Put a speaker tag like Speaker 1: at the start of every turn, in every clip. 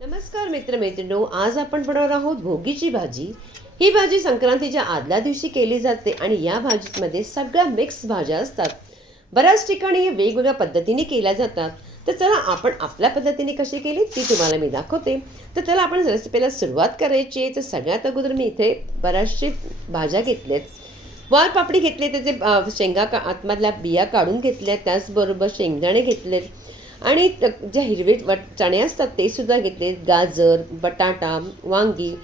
Speaker 1: नमस्कार मित्रमैत्रिणो आज आपण बनवणार आहोत भोगीची भाजी. ही भाजी संक्रांतीच्या आदल्या दिवशी केली जाते आणि या भाजीमध्ये सगळ्या मिक्स भाज्या असतात. बऱ्याच ठिकाणी वेगवेगळ्या पद्धतीने केल्या जातात. तर चला आपण आपल्या पद्धतीने कशी केली ती तुम्हाला मी दाखवते. तर त्याला आपण रेसिपीला सुरुवात करायची. आहे तर सगळ्यात अगोदर मी इथे बऱ्याचशे भाज्या घेतल्यात. वालपापडी घेतली त्याचे शेंगा का आतमधल्या बिया काढून घेतल्या त्याचबरोबर शेंगदाणे घेतलेत. आणि ज्या हिरवे वट चणे असतात ते सुद्धा घेतले. गाजर बटाटा वांगी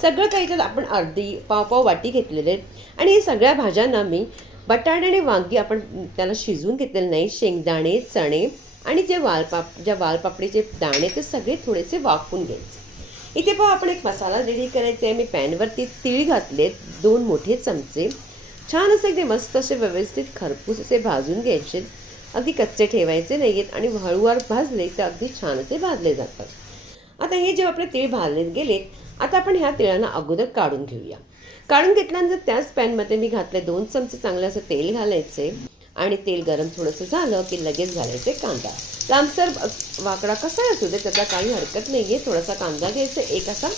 Speaker 1: सगळं काही त्यात आपण अर्धी पाव पाव वाटी घेतलेले आहेत आणि हे सगळ्या भाज्यांना मी बटाटे आणि वांगी आपण त्याला शिजवून घेतलेले नाही. शेंगदाणे चणे आणि जे वालपाप ज्या वालपापडीचे दाणे ते सगळे थोडेसे वाफून घ्यायचे. इथे पहा आपण एक मसाला रेडी करायचा आहे. मी पॅनवरती तीळ घातलेत दोन मोठे चमचे. छान असे अगदी मस्त असे व्यवस्थित खरपूस असे भाजून घ्यायचे. अगदी कच्चे ठेवायचे नाही आहेत आणि हळूवार भाजले तर अगदी छान असे भाजले जातात. आता हे जेव्हा आपले तीळ भाजले गेले आता आपण ह्या तिळांना अगोदर काढून घेऊया. काढून घेतल्यानंतर त्याच पॅनमध्ये मी घातले दोन चमचे चांगले असं तेल घालायचे आणि तेल गरम थोडंसं झालं की लगेच घालायचे कांदा. लांबसर वाकडा कसा असू दे त्याचा काही हरकत नाही आहे थोडासा कांदा घ्यायचा एक असा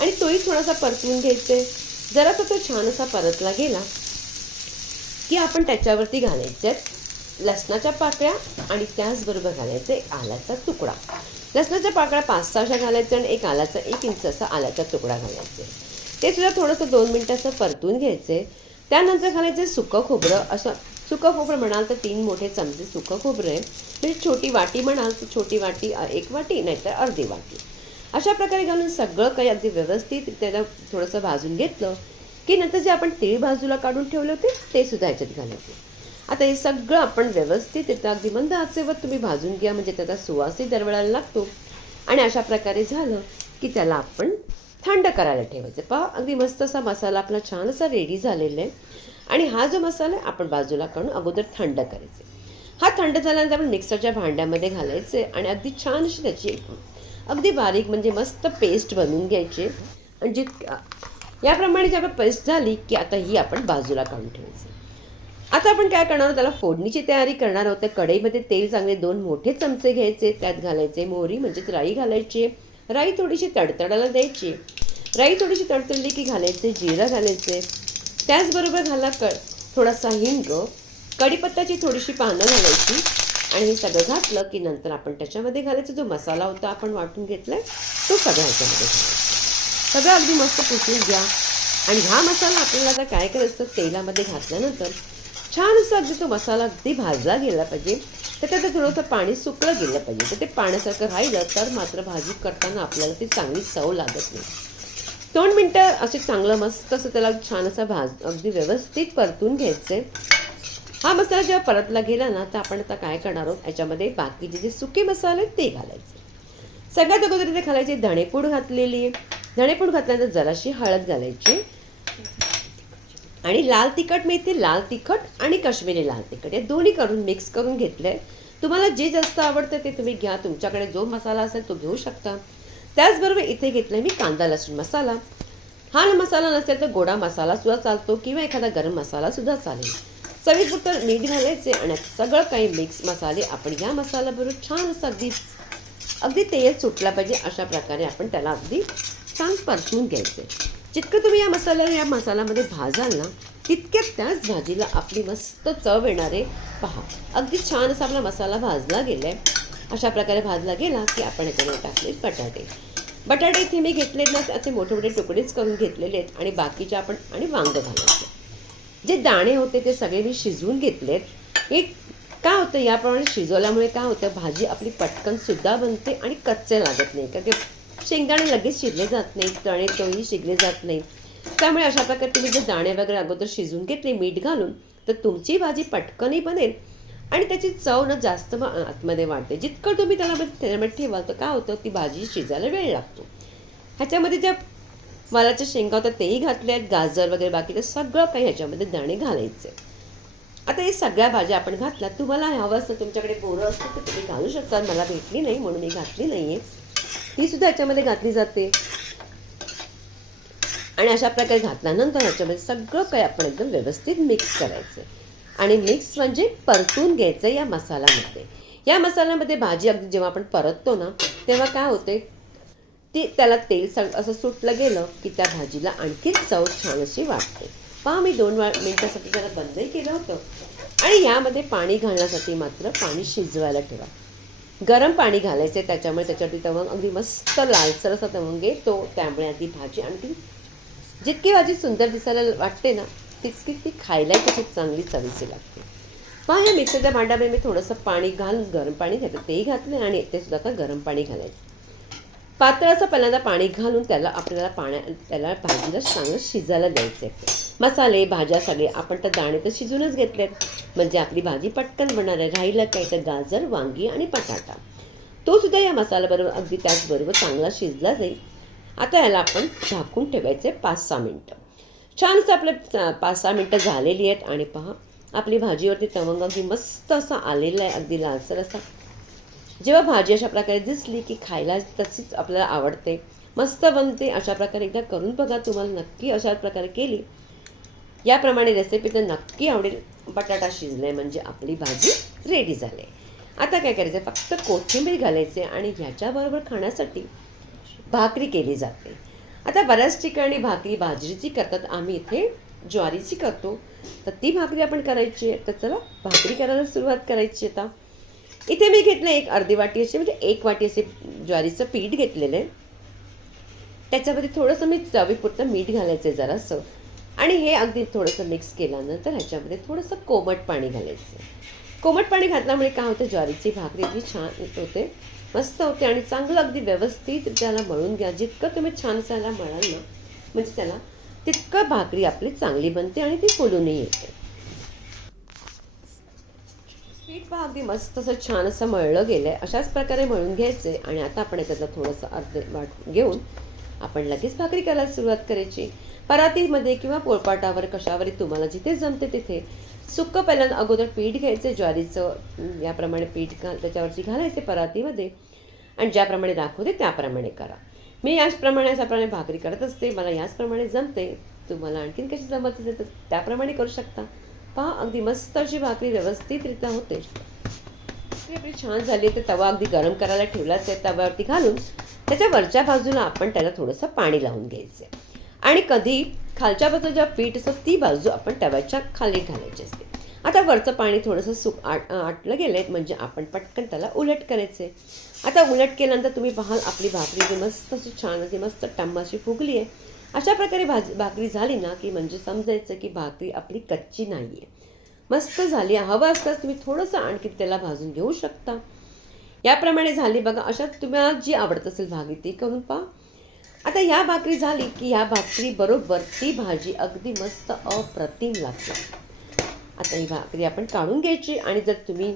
Speaker 1: आणि तोही थोडासा परतवून घ्यायचे. जरा तो तो छान असा परतला गेला की आपण त्याच्यावरती घालायचे. लसणाच्या पाकळ्या आणि त्याचबरोबर घालायचे आल्याचा तुकडा. लसणाच्या पाकळ्या पाच सहाशा घालायचं आणि एक आल्याचा एक इंच असा आल्याचा तुकडा घालायचे. ते सुद्धा थोडंसं दोन मिनटं असं परतून घ्यायचे. त्यानंतर घालायचे सुकं खोबरं. असं सुकं खोबरं म्हणाल तर तीन मोठे चमचे सुकं खोबरं आहे. म्हणजे छोटी वाटी म्हणाल तर छोटी वाटी एक वाटी नाहीतर अर्धी वाटी. अशा प्रकारे घालून सगळं काही अगदी व्यवस्थित त्याला थोडंसं भाजून घेतलं की नंतर जे आपण तीळ बाजूला काढून ठेवले होते ते सुद्धा ह्याच्यात घालायचे. आता हे सगळं आपण व्यवस्थित येतं. अगदी मंद आचेवर तुम्ही भाजून घ्या म्हणजे त्याचा सुवासही दरवळायला लागतो. आणि अशा प्रकारे झालं की त्याला आपण थंड करायला ठेवायचं. पहा अगदी मस्त असा मसाला आपला छान असा रेडी झालेला आहे. आणि हा जो मसाला आहे आपण बाजूला काढून अगोदर थंड करायचे हा थंड झाल्यानंतर आपण मिक्सरच्या भांड्यामध्ये घालायचे आणि अगदी छान अशी त्याची अगदी बारीक म्हणजे मस्त पेस्ट बनवून घ्यायची आणि जित याप्रमाणे जेव्हा पेस्ट झाली की आता ही आपण बाजूला काढून ठेवायची आता आपण काय करणार आहोत? त्याला फोडणीची तयारी करणार आहोत. त्या कढईमध्ये तेल चांगले दोन मोठे चमचे घ्यायचे. त्यात घालायचे मोहरी म्हणजेच राई घालायची. राई थोडीशी तडतडायला द्यायची. राई थोडीशी तडतडली की घालायचे जिरा घालायचे. त्याचबरोबर घाला क थोडासा हिंग. कढीपत्ताची थोडीशी पानं घालायची. आणि हे सगळं घातलं की नंतर आपण त्याच्यामध्ये घालायचा जो मसाला होता आपण वाटून घेतलाय तो सगळा ह्याच्यामध्ये घालायचा. सगळं अगदी मस्त पुसून घ्या. आणि हा मसाला आपल्याला आता काय करायचं? तेलामध्ये घातल्यानंतर छान असा अगदी तो मसाला अगदी भाजला गेला पाहिजे. तर त्याचं थोडंसं पाणी सुकलं गेलं पाहिजे. तर ते पाण्यासारखं राहिलं तर मात्र भाजी करताना आपल्याला ती चांगली चव लागत नाही. दोन मिनटं असे चांगलं मस्त असं त्याला छान असं भाज अगदी व्यवस्थित परतून घ्यायचे. हा मसाला जेव्हा परतला गेला ना तर आपण आता काय करणार आहोत? याच्यामध्ये बाकीचे जे सुके मसाले आहेत ते घालायचे. सगळ्यात अगोदर इथे घालायचे धणेपूड घातलेली आहे. धणेपूड घातल्यानंतर जराशी हळद घालायची. आणि लाल तिखट मिळते लाल तिखट आणि काश्मीरी लाल तिखट. हे दोन्ही करून मिक्स करून घेतलं आहे तुम्हाला जे जास्त आवडतं ते तुम्ही घ्या. तुमच्याकडे जो मसाला असेल तो घेऊ शकता. त्याचबरोबर इथे घेतलं मी कांदा लसूण मसाला. हा मसाला नसेल तर गोडा मसालासुद्धा चालतो किंवा एखादा गरम मसालासुद्धा चालेल. चवीपुरतं मीठ घालायचे आणि सगळं काही मिक्स मसाले आपण या मसाल्याबरोबर छान असं अगदी अगदी तेल सुटला पाहिजे अशा प्रकारे आपण त्याला अगदी छान परतून घ्यायचे. जितकं तुम्ही या मसाला या मसाल्यामध्ये भाजाल ना तितक्यात त्याच भाजीला आपली मस्त चव येणारे पहा. अगदी छान असा आपला मसाला भाजला गेला आहे अशा प्रकारे भाजला गेला की आपण याच्यामध्ये टाकले बटाटे. बटाटे इथे मी घेतले ना ते मोठे मोठे तुकडेच करून घेतलेले आहेत आणि बाकीचे आपण आणि वांग घालायचे. जे दाणे होते ते सगळे मी शिजवून घेतलेत. एक काय होतं याप्रमाणे शिजवल्यामुळे काय होतं भाजी आपली पटकनसुद्धा बनते आणि कच्चे लागत नाही. कारण की शेंगदाणे लगेच शिजले जात नाहीत तणे तोही शिजले जात नाहीत. त्यामुळे अशा प्रकारे तुम्ही जे दाणे वगैरे अगोदर शिजून घेतले मीठ घालून तर तुमची भाजी पटकनही बनेल आणि त्याची चव ना जास्त आतमध्ये वाढते. जितकं तुम्ही त्याला त्याच्यामध्ये ठेवाल तर काय होतं ती भाजी शिजायला वेळ लागतो. ह्याच्यामध्ये ज्या वालाच्या शेंगा होत्या तेही घातले आहेत. गाजर वगैरे बाकी तर सगळं काही ह्याच्यामध्ये दाणे घालायचे. आता हे सगळ्या भाज्या आपण घातल्या. तुम्हाला हवं असतं तुमच्याकडे बोरं असतं तर तुम्ही घालू शकता. मला भेटली नाही म्हणून मी घातली नाही आहे ती सुद्धा ह्याच्यामध्ये घातली जाते. आणि अशा प्रकारे घातल्यानंतर ह्याच्यामध्ये सगळं काही आपण एकदम व्यवस्थित मिक्स करायचं. आणि मिक्स म्हणजे परतून घ्यायचं या मसाल्यामध्ये. या मसाल्यामध्ये भाजी अगदी जेव्हा आपण परततो ना तेव्हा काय होते? ती त्याला तेल सग असं सुटलं गेलं की त्या भाजीला आणखी चव छान अशी वाटते पहा मी दोन वा मिनटासाठी त्याला बंदही केलं होतं. आणि यामध्ये पाणी घालण्यासाठी मात्र पाणी शिजवायला ठेवा. गरम पाणी घालायचे त्याच्यामुळे त्याच्यावरती तवंग अगदी मस्त लालसर असा तवंग येतो. त्यामुळे आधी भाजी आणखी जितकी भाजी सुंदर दिसायला वाटते ना तितकी ती खायलाही तशी चांगली चवीची लागते. पहा या मिक्सरच्या भांड्यामध्ये मी थोडंसं पाणी घालून गरम पाणी घेतलं. तेही घातलं आणि ते सुद्धा आता गरम पाणी घालायचं. पातळाचं पहिल्यांदा पाणी घालून त्याला आपल्याला पाण्या त्याला भाजीला चांगलं शिजायला द्यायचं आहे मसाले भाज्या सगळे आपण तर दाणे तर शिजूनच घेतलेत. म्हणजे आपली भाजी पटकन बनणार आहे. राहिलं काय तर गाजर वांगी आणि बटाटा. तो सुद्धा या मसाल्याबरोबर अगदी त्याचबरोबर चांगला शिजला जाईल. आता याला आपण झाकून ठेवायचे पाच सहा मिनटं. छानच आपलं आपले पाच सहा मिनटं झालेली आहेत. आणि पहा आपली भाजीवरती तवंग अगदी मस्त असा आलेला आहे. अगदी लालसर असा. जेव्हा भाजी अशा प्रकारे दिसली की खायला तशीच आपल्याला आवडते मस्त बनते अशा प्रकारे एकदा करून बघा तुम्हाला नक्की अशा प्रकारे केली. याप्रमाणे रेसिपी तर नक्की आवडेल. बटाटा शिजलाय म्हणजे आपली भाजी रेडी झाली. आता काय करायचं फक्त कोथिंबीर घालायचे आणि ह्याच्याबरोबर खाण्यासाठी भाकरी केली जाते. आता बऱ्याच ठिकाणी भाकरी बाजरीची करतात. आम्ही इथे ज्वारीची करतो. तर ती भाकरी आपण करायची आहे. तर चला भाकरी करायला सुरुवात करायची आता. इथे मी घेतलं एक अर्धी वाटी अशी म्हणजे एक वाटी असे ज्वारीचं पीठ घेतलेलं आहे. त्याच्यामध्ये थोडंसं मी चवीपुरतं मीठ घालायचं आहे जरासं. आणि हे अगदी थोडंसं मिक्स केल्यानंतर ह्याच्यामध्ये थोडंसं कोमट पाणी घालायचं कोमट पाणी घातल्यामुळे काय होतं? ज्वारीची भाकरी अगदी छान होते मस्त होते आणि चांगलं अगदी व्यवस्थित त्याला मळून घ्या. जितकं तुम्ही छान त्याला मळाल ना म्हणजे त्याला तितकं भाकरी आपली चांगली बनते आणि ती फुलूनही येते. पीठ पहा अगदी मस्त असं छान असं मळलं गेलं आहे अशाच प्रकारे मळून घ्यायचे आणि आता आपण त्याचं थोडंसं अर्धे वाट घेऊन आपण लगेच भाकरी करायला सुरुवात करायची. परातीमध्ये किंवा पोळपाटावर कशावर तुम्हाला जिथे जमते तिथे. सुक्क पहिल्यांदा अगोदर पीठ घ्यायचे ज्वारीचं याप्रमाणे पीठ घाल त्याच्यावरती घालायचे परातीमध्ये. आणि ज्याप्रमाणे दाखवते त्याप्रमाणे करा. मी याचप्रमाणे याप्रमाणे भाकरी करत असते मला याचप्रमाणे जमते. तुम्हाला आणखीन कशी जमत असेल तर त्याप्रमाणे करू शकता. पहा अगदी मस्त अशी भाकरी व्यवस्थितरित्या होते. भाकरी आपली छान झाली तर तवा अगदी गरम करायला ठेवलाच आहे तव्यावरती घालून त्याच्या वरच्या बाजूला आपण त्याला थोडंसं पाणी लावून घ्यायचं आणि कधी खालच्या बाजूला ज्या पीठ असतं ती बाजू आपण तव्याच्या खाली घालायची असते. आता वरचं पाणी थोडंसं सुक आट आटलं गेलं आहे म्हणजे आपण पटकन त्याला उलट करायचं आहे आता उलट केल्यानंतर तुम्ही पाहाल आपली भाकरी जी मस्त अशी छान अशी मस्त टम्म अशी फुगली आहे. अशा प्रकारे भाजी भाकरी झाली ना की म्हणजे समजायचं की भाकरी आपली कच्ची नाही आहे मस्त झाली. हवं असताच तुम्ही थोडंसं आणखी त्याला भाजून घेऊ शकता. याप्रमाणे झाली बघा अशा तुम्हाला जी आवडत असेल भाकरी ती करून पहा. आता या भाकरी झाली की या भाकरी बरोबर ती भाजी अगदी मस्त अप्रतिम लागते. आता ही भाकरी आपण काढून घ्यायची आणि जर तुम्ही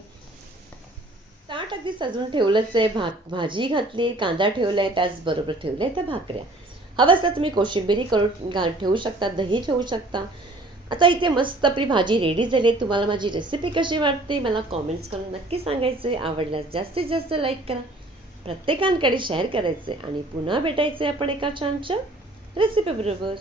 Speaker 1: ताट अगदी सजवून ठेवलंच आहे भा भाजी घातली कांदा ठेवला आहे त्याचबरोबर ठेवलं आहे त्या भाकऱ्या. हवं असतं तुम्ही कोशिंबिरी करून घाल ठेवू शकता दही ठेवू शकता. आता इथे मस्त आपली भाजी रेडी झाली. आहे तुम्हाला माझी रेसिपी कशी वाटते मला कॉमेंट्स करून नक्की सांगायचे आवडल्यास जास्तीत जास्त लाईक करा. प्रत्येकांकडे शेअर करायचे आणि पुन्हा भेटायचे आपण एका छानच्या रेसिपीबरोबर